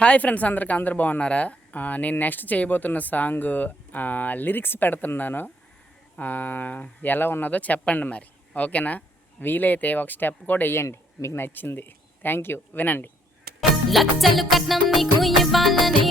Hi friends, అందరూ బాగున్నారా? నేను నెక్స్ట్ చేయబోతున్న సాంగ్ లిరిక్స్ పెడుతున్నాను. ఎలా ఉన్నదో చెప్పండి మరి. ఓకేనా? వీలైతే ఒక స్టెప్ కూడా వెయ్యండి మీకు నచ్చింది. Thank you. వినండి. లచ్చలు కట్నం నీకు ఇవ్వాలని